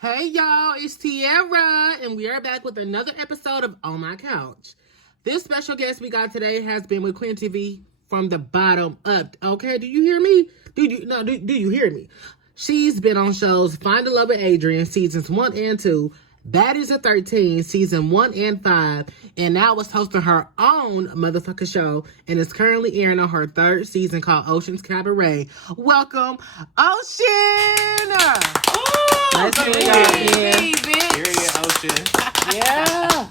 Hey y'all, it's Tiara, and we are back with another episode of On My Couch. This special guest we got today has been with Quinntv from the bottom up. Okay, do you hear me? Do you hear me? She's been on shows Find a Love with Adrian seasons 1 and 2, Baddies of 13 season 1 and 5, and now is hosting her own motherfucking show and is currently airing on her 3rd season called Ocean's Kabaret. Welcome, Ocean! Let's hear Hey, Period, Ocean. Yeah.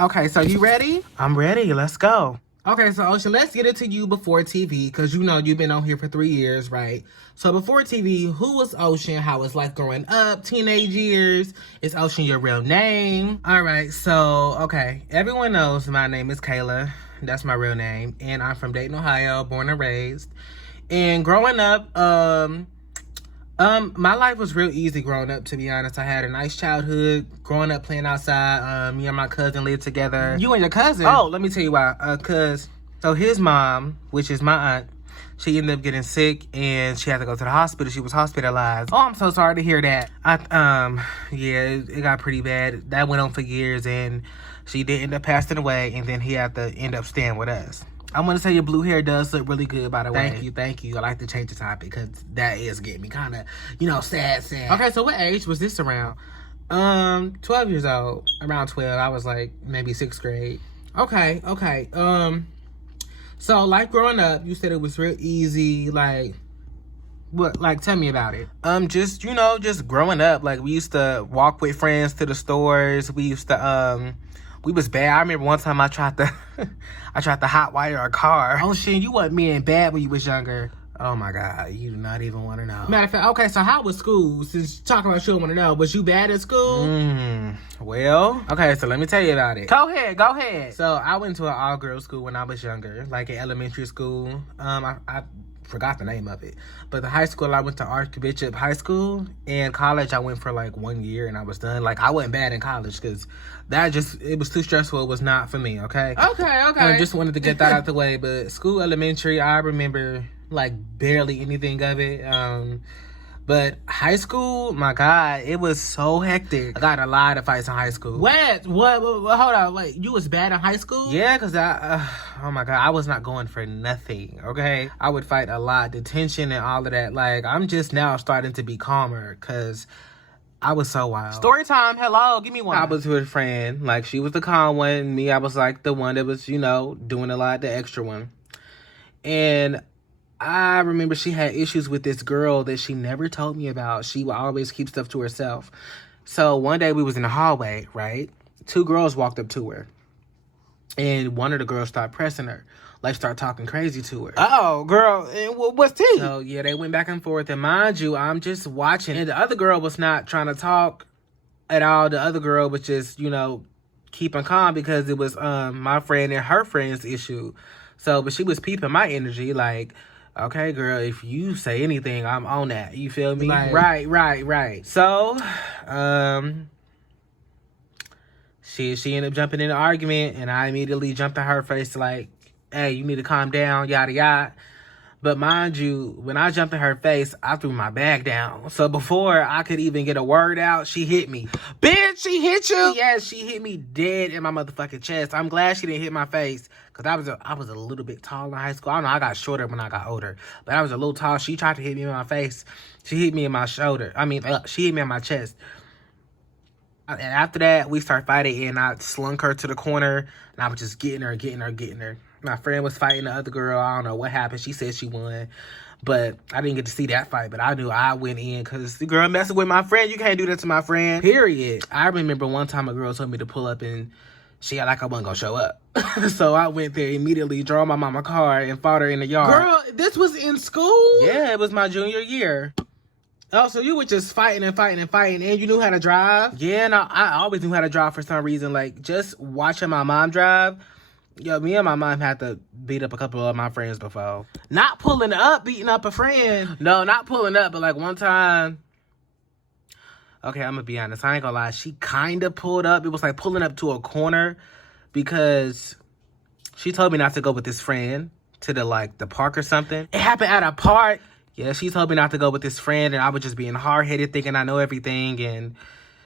Okay, so you ready? I'm ready. Let's go. Okay, so Ocean, let's get into you before TV, because you know you've been on here for 3 years, right? So before TV, who was Ocean? How was life growing up? Teenage years? Is Ocean your real name? All right, so, okay. Everyone knows my name is Kayla. That's my real name. And I'm from Dayton, Ohio, born and raised. And growing up, my life was real easy growing up, to be honest. I had a nice childhood, growing up playing outside. Me and my cousin lived together. You and your cousin? Oh, let me tell you why. So his mom, which is my aunt, she ended up getting sick and she had to go to the hospital. She was hospitalized. Oh, I'm so sorry to hear that. It got pretty bad. That went on for years and she did end up passing away, and then he had to end up staying with us. I want to say your blue hair does look really good, by the way. Thank you. I like to change the topic because that is getting me kind of, sad. Okay, so what age was this around? 12 years old. Around 12. I was like maybe 6th grade. Okay. So like growing up, you said it was real easy. Like, what? Like, tell me about it. Just growing up. Like, we used to walk with friends to the stores. We used to, we was bad. I remember one time I tried to hot wire a car. Oh shit, you wasn't being bad when you was younger. Oh my God, you do not even want to know. Matter of fact, okay, so how was school? Since you're talking about you don't want to know, was you bad at school? Well, okay, so let me tell you about it. Go ahead. So I went to an all-girls school when I was younger, like in elementary school. I forgot the name of it, but the high school I went to Archbishop High School, and college I went for like 1 year and I was done. Like, I wasn't bad in college because it was too stressful. It was not for me. Okay. I just wanted to get that out the way. But school, elementary, I remember like barely anything of it. But high school, my God, it was so hectic. I got a lot of fights in high school. What? Hold on. Wait, you was bad in high school? Yeah, because oh my God, I was not going for nothing, okay? I would fight a lot, detention and all of that. Like, I'm just now starting to be calmer because I was so wild. Story time. Hello, give me one. I was with a friend. Like, she was the calm one. Me, I was like the one that was, doing a lot, the extra one. And I remember she had issues with this girl that she never told me about. She would always keep stuff to herself. So one day we was in the hallway, right? 2 girls walked up to her. And one of the girls started pressing her. Like, started talking crazy to her. Oh, girl. What's tea? So, yeah, they went back and forth. And mind you, I'm just watching. And the other girl was not trying to talk at all. The other girl was just, keeping calm because it was my friend and her friend's issue. So, but she was peeping my energy like, okay, girl, if you say anything, I'm on that. You feel me? Like, right. So, she ended up jumping in an argument, and I immediately jumped in her face like, hey, you need to calm down, yada, yada. But mind you, when I jumped in her face, I threw my bag down. So before I could even get a word out, she hit me. Bitch, she hit you? Yes, she hit me dead in my motherfucking chest. I'm glad she didn't hit my face because I was a little bit tall in high school. I don't know, I got shorter when I got older. But I was a little tall. She tried to hit me in my face. She hit me in my shoulder. She hit me in my chest. And after that, we started fighting, and I slunk her to the corner, and I was just getting her. My friend was fighting the other girl. I don't know what happened. She said she won. But I didn't get to see that fight. But I knew I went in because the girl messing with my friend. You can't do that to my friend. Period. I remember one time a girl told me to pull up and she got like I wasn't going to show up. So I went there immediately, drove my mama car and fought her in the yard. Girl, this was in school? Yeah, it was my junior year. Oh, so you were just fighting and you knew how to drive? Yeah, no, I always knew how to drive for some reason. Like, just watching my mom drive. Yo, me and my mom had to beat up a couple of my friends before. Not pulling up, beating up a friend. No, not pulling up, but like one time. Okay, I'm gonna be honest. I ain't gonna lie. She kind of pulled up. It was like pulling up to a corner because she told me not to go with this friend to the park or something. It happened at a park. Yeah, she told me not to go with this friend, and I was just being hard-headed, thinking I know everything, and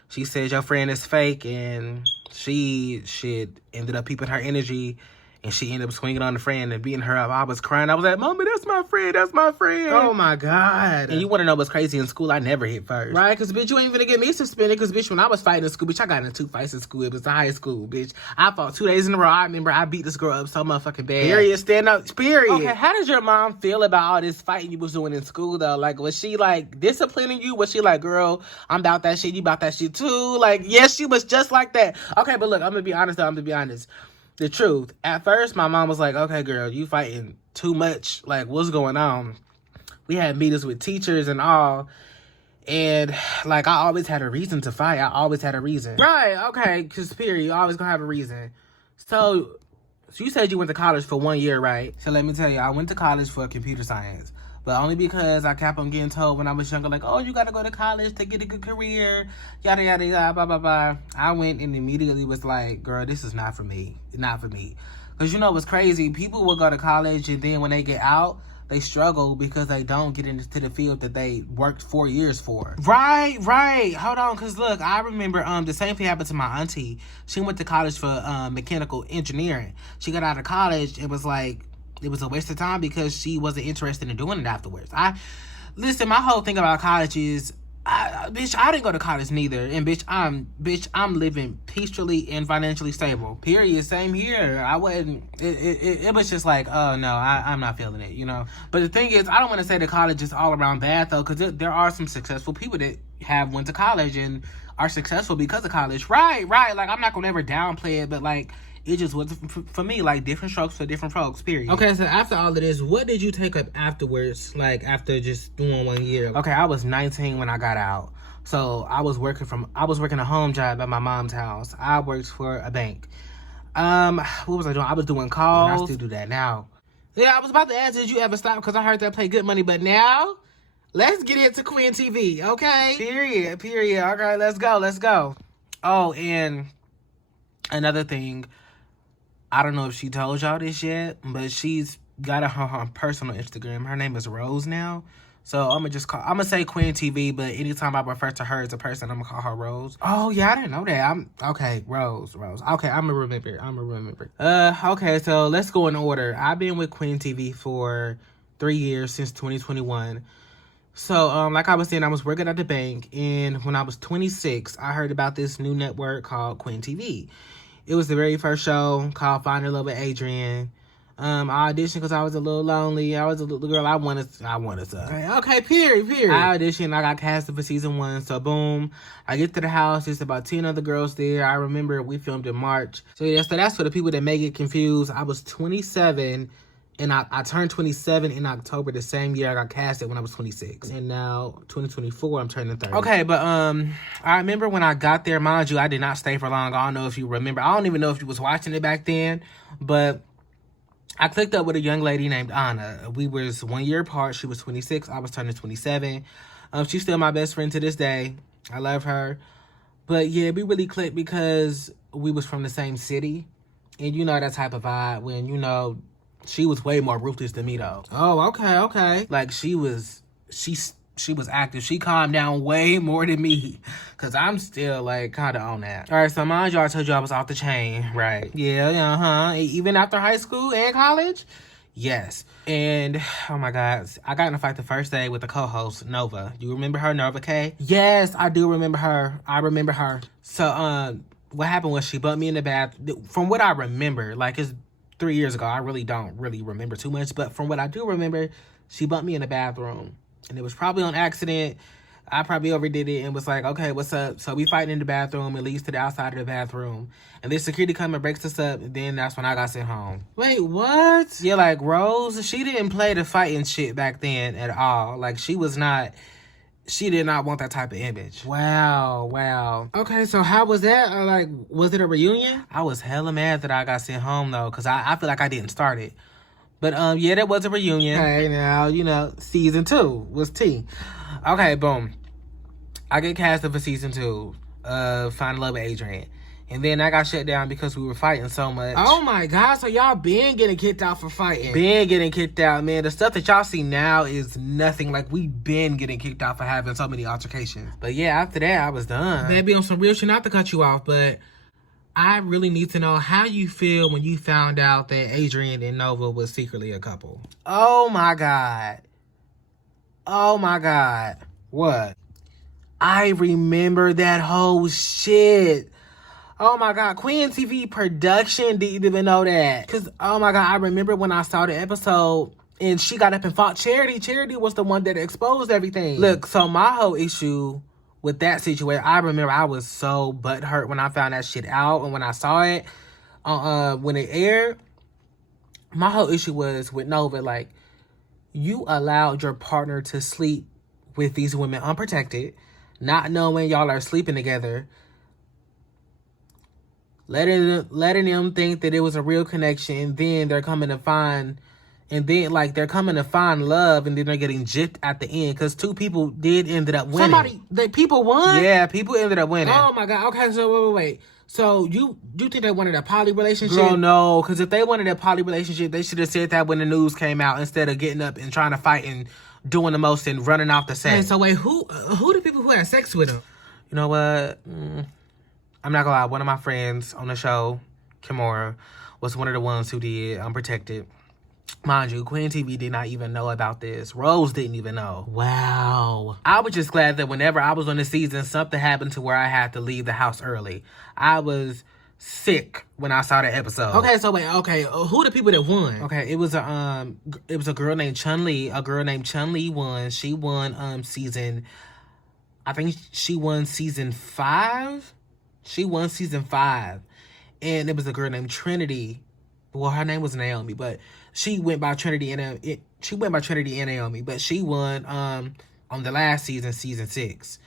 she said your friend is fake, and she ended up peeping her energy, and she ended up swinging on the friend and beating her up. I was crying. I was like, Mommy, that's my friend. That's my friend. Oh, my God. And you want to know what's crazy? In school, I never hit first. Right? Because, bitch, you ain't finna get me suspended. Because, bitch, when I was fighting in school, bitch, I got into 2 fights in school. It was the high school, bitch. I fought 2 days in a row. I remember I beat this girl up so motherfucking bad. Period. Stand up. Period. Okay, how did your mom feel about all this fighting you was doing in school, though? Like, was she, like, disciplining you? Was she like, girl, I'm about that shit, you about that shit, too? Like, yes, she was just like that. Okay, but look, I'm gonna be honest, though. I'm gonna be honest. The truth. At first, my mom was like, okay, girl, you fighting too much. Like, what's going on? We had meetings with teachers and all. And, like, I always had a reason to fight. I always had a reason. Right, okay, because, period, you always gonna have a reason. So you said you went to college for 1 year, right? So let me tell you, I went to college for computer science. But only because I kept on getting told when I was younger, like, oh, you gotta go to college to get a good career, yada, yada, yada, blah, blah, blah. I went and immediately was like, girl, this is not for me. Not for me. Because you know what's crazy? People will go to college and then when they get out, they struggle because they don't get into the field that they worked 4 years for. Right. Hold on, because look, I remember the same thing happened to my auntie. She went to college for mechanical engineering. She got out of college and was like, it was a waste of time because she wasn't interested in doing it afterwards. Listen, my whole thing about college is, bitch, I didn't go to college neither. And I'm living peacefully and financially stable. Period. Same here. I wasn't, it was just like, oh no, I'm not feeling it, you know? But the thing is, I don't want to say that college is all around bad though, because there are some successful people that have went to college and are successful because of college. Right. Like, I'm not going to ever downplay it, but like, it just wasn't for me, like, different strokes for different folks, period. Okay, so after all of this, what did you take up afterwards, like, after just doing 1 year? Okay, I was 19 when I got out. So, I was working a home job at my mom's house. I worked for a bank. What was I doing? I was doing calls. And I still do that now. Yeah, I was about to ask, did you ever stop? Because I heard that pay good money, but now, let's get into Quinntv, okay? Period. Okay, let's go. Oh, and another thing, I don't know if she told y'all this yet, but she's got her personal Instagram. Her name is Rose now. So I'm gonna say Quinntv, but anytime I refer to her as a person, I'm gonna call her Rose. Oh yeah, I didn't know that. Okay, Rose. Okay, I'm gonna remember. Okay, so let's go in order. I've been with Quinntv for 3 years, since 2021. So, like I was saying, I was working at the bank, and when I was 26, I heard about this new network called Quinntv. It was the very first show called Finding Love with Adrian. I auditioned because I was a little lonely. I was a little girl. I wanted something. Okay, period. I auditioned. I got casted for season 1. So, boom. I get to the house. There's about 10 other girls there. I remember we filmed in March. So, yeah, so that's for the people that may get confused. I was 27. And I turned 27 in October the same year I got casted when I was 26. And now, 2024, I'm turning 30. Okay, but I remember when I got there, mind you, I did not stay for long. I don't know if you remember. I don't even know if you was watching it back then. But I clicked up with a young lady named Anna. We was 1 year apart. She was 26. I was turning 27. She's still my best friend to this day. I love her. But, yeah, we really clicked because we was from the same city. And you know that type of vibe when, you know, she was way more ruthless than me, though. Oh, okay. Like, she was active. She calmed down way more than me. Because I'm still, like, kind of on that. All right, so mind you, I told you I was off the chain. Right. Yeah, Even after high school and college? Yes. And, oh, my God. I got in a fight the first day with the co-host, Nova. You remember her, Nova K? Yes, I do remember her. I remember her. So, what happened was she bumped me in the bath. From what I remember, like, it's 3 years ago. I really don't remember too much. But from what I do remember, she bumped me in the bathroom. And it was probably on accident. I probably overdid it and was like, okay, what's up? So we fighting in the bathroom. It leads to the outside of the bathroom. And then security come and breaks us up. And then that's when I got sent home. Wait, what? Yeah, like Rose, she didn't play the fighting shit back then at all. Like she did not want that type of image. Wow. Okay, so how was that? Like, was it a reunion? I was hella mad that I got sent home, though, because I feel like I didn't start it. But, yeah, that was a reunion. Hey, now, you know, season 2 was T. Okay, boom. I get casted for season 2 of Finding Love with Adrian. And then I got shut down because we were fighting so much. Oh my God, so y'all been getting kicked out for fighting. Been getting kicked out, man. The stuff that y'all see now is nothing. Like, we been getting kicked out for having so many altercations. But yeah, after that, I was done. Baby, on some real shit, not to cut you off, but I really need to know how you feel when you found out that Adrian and Nova was secretly a couple. Oh my God. Oh my God. What? I remember that whole shit. Oh my God, Quinntv production didn't even know that. Cause, oh my God, I remember when I saw the episode and she got up and fought Charity. Charity was the one that exposed everything. Look, so my whole issue with that situation, I remember I was so butthurt when I found that shit out. And when I saw it, when it aired, my whole issue was with Nova, like, you allowed your partner to sleep with these women unprotected, not knowing y'all are sleeping together. Letting them think that it was a real connection, and then they're coming to find love, and then they're getting gypped at the end because two people ended up winning. People won? Yeah, people ended up winning. Oh my God. Okay, so wait. So you think they wanted a poly relationship? Girl, no, because if they wanted a poly relationship, they should have said that when the news came out instead of getting up and trying to fight and doing the most and running off the set. Hey, so wait, who the people who had sex with him? You know what? I'm not gonna lie, one of my friends on the show, Kimura, was one of the ones who did Unprotected. Mind you, Quinntv did not even know about this. Rose didn't even know. Wow. I was just glad that whenever I was on the season, something happened to where I had to leave the house early. I was sick when I saw the episode. Okay, so wait, who the people that won? Okay, it was a girl named Chun-Li. A girl named Chun-Li won. She won season, I think she won season 5. She won season 5. And it was a girl named Trinity. Well, her name was Naomi, but she went by Trinity and Naomi. But she won on the last season, season 6.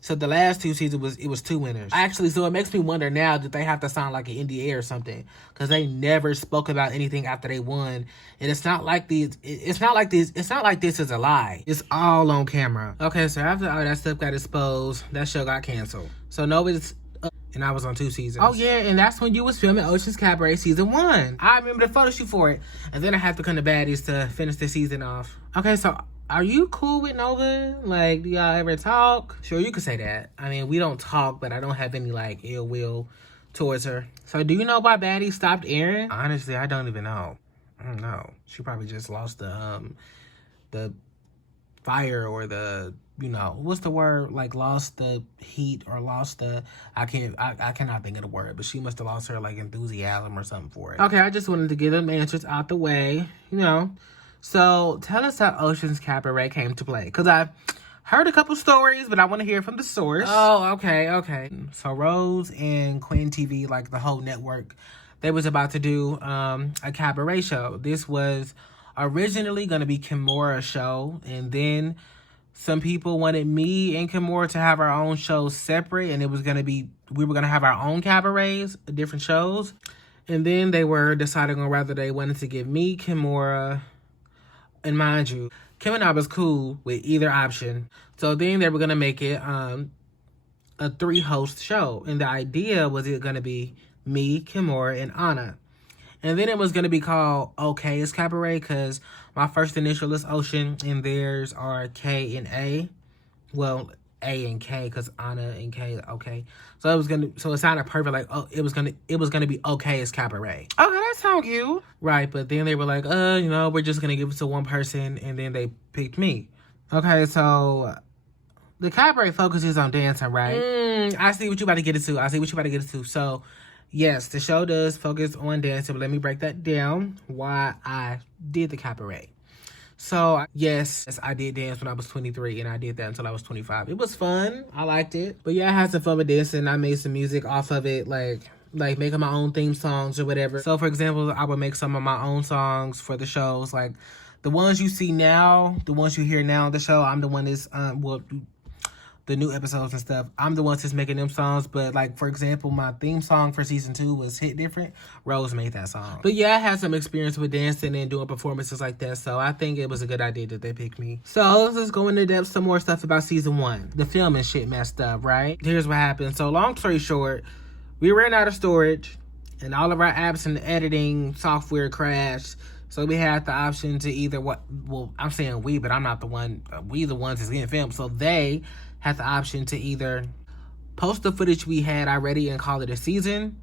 So the last 2 seasons it was 2 winners. Actually, so it makes me wonder now, did they have to sign like an NDA or something? Because they never spoke about anything after they won. And it's not like this is a lie. It's all on camera. Okay, so after all that stuff got exposed, that show got canceled. So nobody's and I was on 2 seasons. Oh yeah, and that's when you was filming Ocean's Cabaret season 1. I remember the photo shoot for it. And then I had to come to Baddies to finish the season off. Okay, so are you cool with Nova? Like, do y'all ever talk? Sure, you could say that. I mean, we don't talk, but I don't have any, like, ill will towards her. So do you know why Baddies stopped airing? Honestly, I don't even know. I don't know. She probably just lost the fire or the, you know, what's the word? Like, lost the heat or lost the, I cannot think of the word, but she must have lost her, like, enthusiasm or something for it. Okay, I just wanted to get them answers out the way, you know. So tell us how Ocean's Cabaret came to play. Because I've heard a couple stories, but I want to hear from the source. Oh, okay. So Rose and Quinntv, like the whole network, they was about to do a cabaret show. This was originally going to be Kimura's show. And then some people wanted me and Kimura to have our own shows separate. And it was going to be, we were going to have our own cabarets, different shows. And then they were deciding on whether they wanted to give me, Kimura, and mind you, Kim and I was cool with either option. So then they were going to make it a 3-host show. And the idea was it going to be me, Kimura, and Anna. And then it was going to be called OK's Cabaret because my first initial is Ocean and theirs are K and A. Well, A and K because Anna and K, okay. So it sounded perfect. Like, oh, it was gonna be OK's Cabaret. Okay, that sounds cute. Right, but then they were like, you know, we're just gonna give it to one person, and then they picked me. Okay, so the cabaret focuses on dancing, right? I see what you about to get into. So, yes, the show does focus on dancing, but let me break that down. Why I did the cabaret. So, yes, I did dance when I was 23, and I did that until I was 25. It was fun. I liked it. But yeah, I had some fun with dancing. I made some music off of it, like making my own theme songs or whatever. So, for example, I would make some of my own songs for the shows. Like, the ones you see now, the ones you hear now on the show, I'm the one that's, the new episodes and stuff, I'm the one that's making them songs. But, like, for example, my theme song for season 2 was Hit Different. Rose made that song. But yeah, I had some experience with dancing and doing performances like that. So I think it was a good idea that they picked me. So let's just go into depth some more stuff about season 1. The filming shit messed up, right? Here's what happened. So long story short, we ran out of storage, and all of our apps and editing software crashed. So we had the option to either I'm saying we, but I'm not the one. We the ones that's getting filmed. So they had the option to either post the footage we had already and call it a season,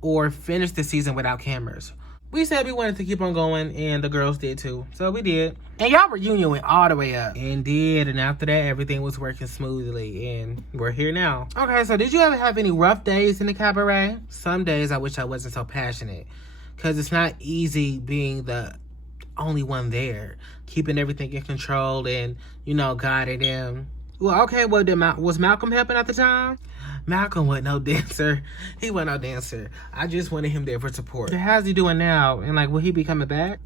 or finish the season without cameras. We said we wanted to keep on going, and the girls did too. So we did. And y'all reunion went all the way up. And did. And after that, everything was working smoothly. And we're here now. Okay, so did you ever have any rough days in the cabaret? Some days I wish I wasn't so passionate. Because it's not easy being the only one there. Keeping everything in control and, guiding them. Well, okay, was Malcolm helping at the time? Malcolm wasn't no dancer. He wasn't no dancer. I just wanted him there for support. So how's he doing now? And will he be coming back?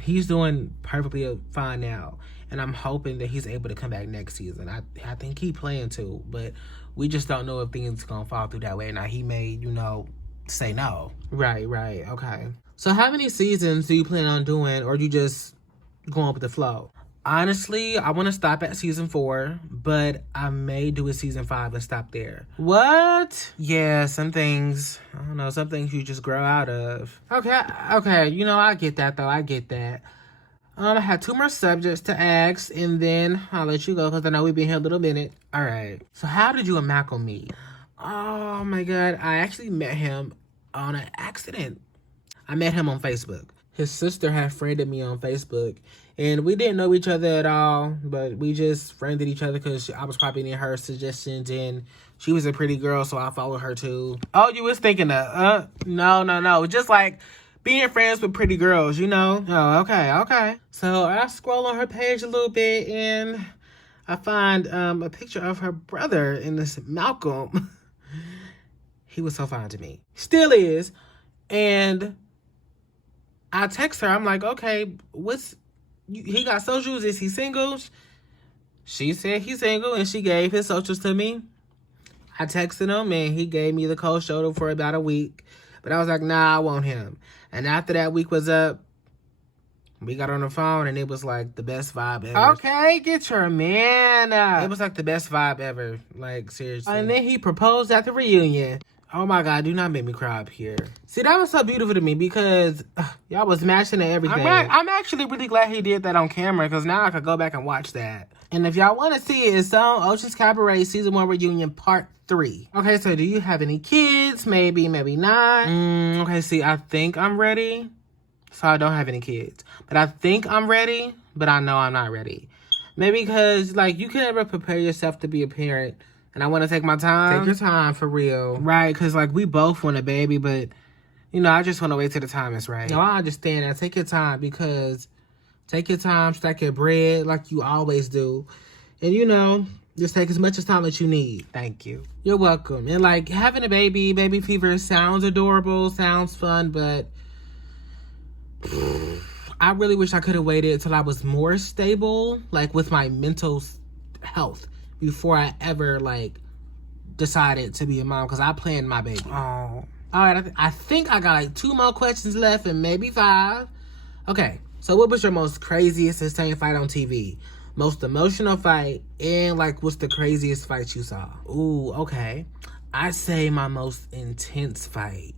He's doing perfectly fine now. And I'm hoping that he's able to come back next season. I think he planned to, but we just don't know if things gonna fall through that way. Now he may, say no. Right, okay. So how many seasons do you plan on doing, or do you just going with the flow? Honestly, I want to stop at season 4, but I may do a season 5 and stop there. What? Yeah, some things, I don't know, some things you just grow out of. Okay, I get that though, I get that. I have 2 more subjects to ask, and then I'll let you go because I know we've been here a little minute. All right, so how did you and Malcolm meet? Oh my God, I actually met him on an accident. I met him on Facebook. His sister had friended me on Facebook, and we didn't know each other at all, but we just friended each other because I was copying her suggestions, and she was a pretty girl, so I followed her too. Oh, you was thinking of, no. Just being friends with pretty girls, Oh, okay. So I scroll on her page a little bit, and I find a picture of her brother in this Malcolm. He was so fine to me. Still is. And I text her. I'm like, okay, he got socials? Is he single? She said he's single, and she gave his socials to me. I texted him, and he gave me the cold shoulder for about a week. But I was like, nah, I want him. And after that week was up, we got on the phone, and it was the best vibe ever. Okay, get your man up. It was the best vibe ever. Seriously. And then he proposed at the reunion. Oh my God, do not make me cry up here. See, that was so beautiful to me because y'all was matching and everything. I'm actually really glad he did that on camera because now I could go back and watch that. And if y'all want to see it, it's on Ocean's Cabaret Season 1 Reunion Part 3. Okay, so do you have any kids? Maybe not. Okay, see, I think I'm ready. So I don't have any kids. But I think I'm ready, but I know I'm not ready. Maybe because, you can never prepare yourself to be a parent. And I want to take my time. Take your time, for real. Right, because, we both want a baby, but, I just want to wait till the time is right. No, I understand that. Take your time, because take your time, stack your bread like you always do. And, just take as much time as you need. Thank you. You're welcome. And, having a baby fever sounds adorable, sounds fun, but I really wish I could have waited until I was more stable, with my mental health, before I ever, decided to be a mom, because I planned my baby. Oh. All right, I think I got, 2 more questions left, and maybe 5. Okay, so what was your most craziest insane fight on TV? Most emotional fight, and, what's the craziest fight you saw? Ooh, okay. I'd say my most intense fight,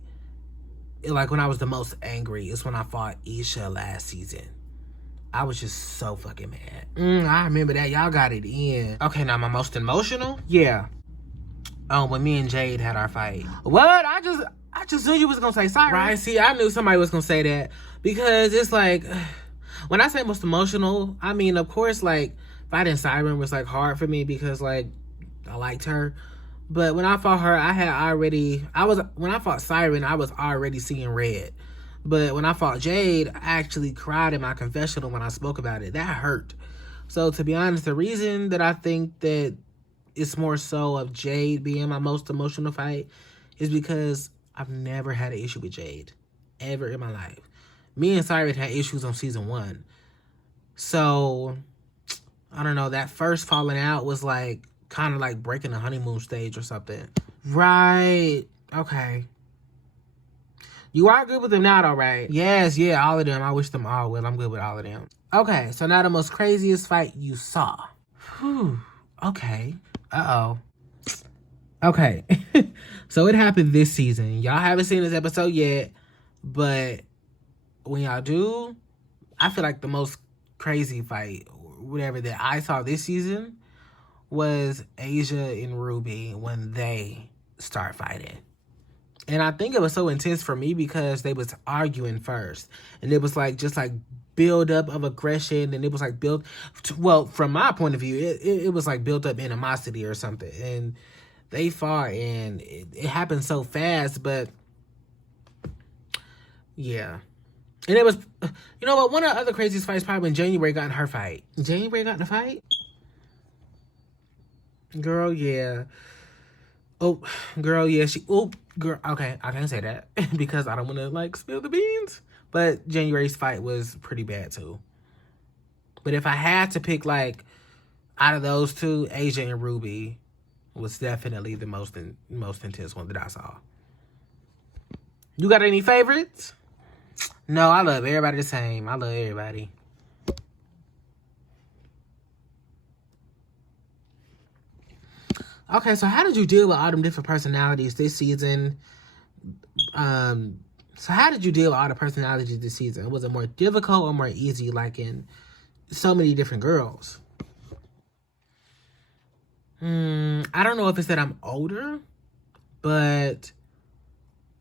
when I was the most angry, is when I fought Isha last season. I was just so fucking mad. I remember that. Y'all got it in. Okay, now my most emotional? Yeah. Oh, when me and Jade had our fight. What? I just knew you was gonna say Siren. Right, see, I knew somebody was gonna say that. Because it's when I say most emotional, I mean, of course, fighting Siren was, hard for me because, I liked her. But when I fought her, when I fought Siren, I was already seeing red. But when I fought Jade, I actually cried in my confessional when I spoke about it. That hurt. So to be honest, the reason that I think that it's more so of Jade being my most emotional fight is because I've never had an issue with Jade. Ever in my life. Me and Siren had issues on season 1. So, I don't know, that first falling out was kind of breaking the honeymoon stage or something. Right. Okay. You are good with them now, though, right? Yes, yeah, all of them. I wish them all well. I'm good with all of them. Okay, so now the most craziest fight you saw. Whew. Okay. Uh-oh. Okay. So it happened this season. Y'all haven't seen this episode yet, but when y'all do, I feel like the most crazy fight, whatever, that I saw this season was Asia and Ruby when they start fighting. And I think it was so intense for me because they was arguing first. And it was like, just like build up of aggression. And it was like well, from my point of view, it was like built up animosity or something. And they fought and it happened so fast, but yeah. And it was, you know what, one of the other craziest fights probably when January got in her fight. January got in the fight? Girl, yeah. Oh, girl, yeah, girl, okay, I can't say that because I don't want to, like, spill the beans. But January's fight was pretty bad, too. But if I had to pick, like, out of those two, Asia and Ruby was definitely the most intense one that I saw. You got any favorites? No, I love everybody the same. I love everybody. Okay, so how did you deal with all them different personalities this season? So how did you deal with all the personalities this season? Was it more difficult or more easy, like in so many different girls? I don't know if it's that I'm older, but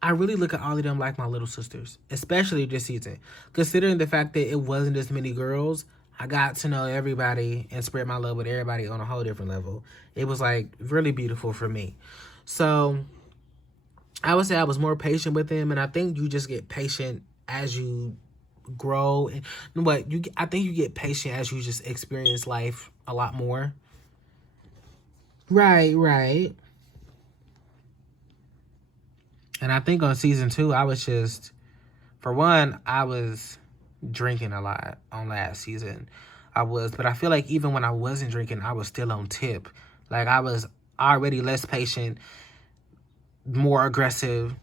I really look at all of them like my little sisters, especially this season. Considering the fact that it wasn't as many girls, I got to know everybody and spread my love with everybody on a whole different level. It was, like, really beautiful for me. So I would say I was more patient with them, and I think you just get patient as you grow. And I think you get patient as you just experience life a lot more. Right. And I think on season 2, I was just, for one, I was drinking a lot on last season. But I feel like even when I wasn't drinking, I was still on tip. Like, I was already less patient, more aggressive.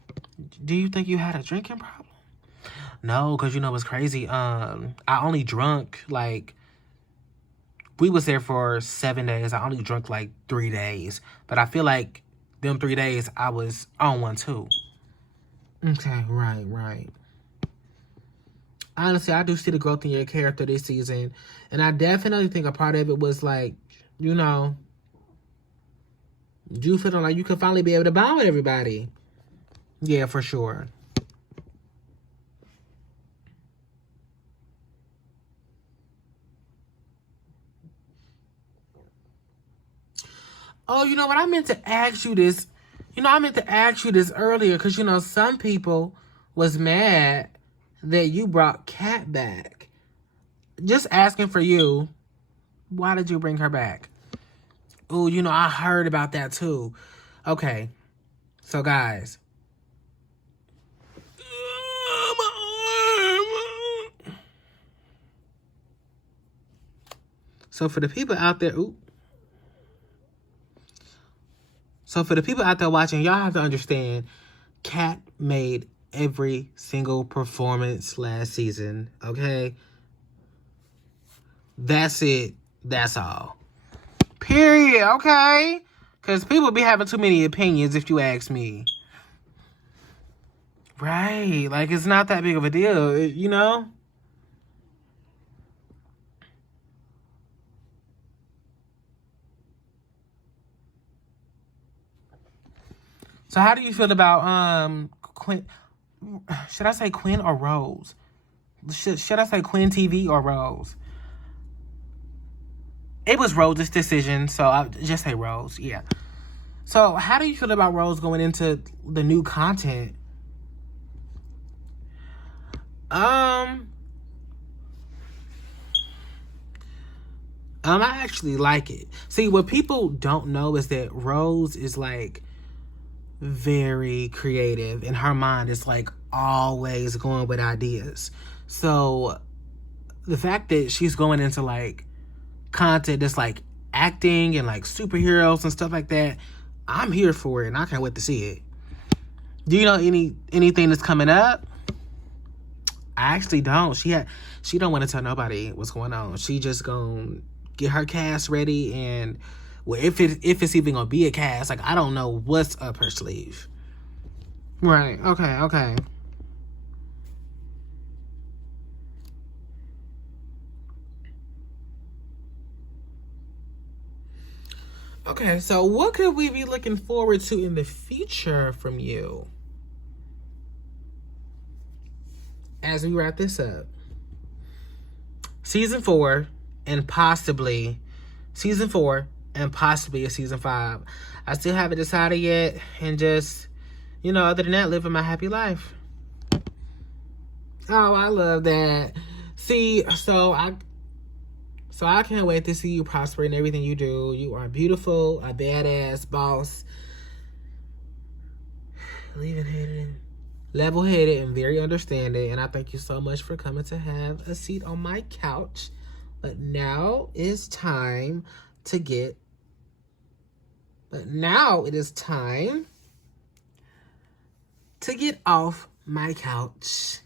Do you think you had a drinking problem? No, because you know what's crazy? I only drunk, like, we was there for 7 days. I only drunk, like, 3 days. But I feel like them 3 days, I was on one, too. Okay, right. Honestly, I do see the growth in your character this season. And I definitely think a part of it was, like, you know, you feeling like you could finally be able to bond with everybody. Yeah, for sure. Oh, you know what? I meant to ask you this. I meant to ask you this earlier because, some people was mad that you brought Kat back. Just asking for you, why did you bring her back? Oh, I heard about that too. Okay. So, guys. So, for the people out there... So for the people out there watching, y'all have to understand, Kat made every single performance last season, okay? That's it. That's all. Period, okay? Because people be having too many opinions, if you ask me. Right. Like, it's not that big of a deal, you know? So how do you feel about Quinn? Should I say Quinn or Rose? Should I say Quinntv or Rose? It was Rose's decision, so I'll just say Rose. Yeah. So how do you feel about Rose going into the new content? I actually like it. See, what people don't know is that Rose is, like, very creative, and her mind is, like, always going with ideas. So the fact that she's going into, like, content that's, like, acting and, like, superheroes and stuff like that, I'm here for it, and I can't wait to see it. Do you know anything that's coming up? I actually don't. She don't want to tell nobody what's going on. She just gonna get her cast ready, and Well, if it's even gonna be a cast, like, I don't know what's up her sleeve. Right. Okay. Okay, so what could we be looking forward to in the future from you? As we wrap this up. Season 4 and possibly a season 5. I still haven't decided yet, and just, other than that, living my happy life. Oh, I love that. See, so I can't wait to see you prosper in everything you do. You are beautiful, a badass boss, level-headed, and very understanding. And I thank you so much for coming to have a seat on my couch. But now it is time to get off my couch.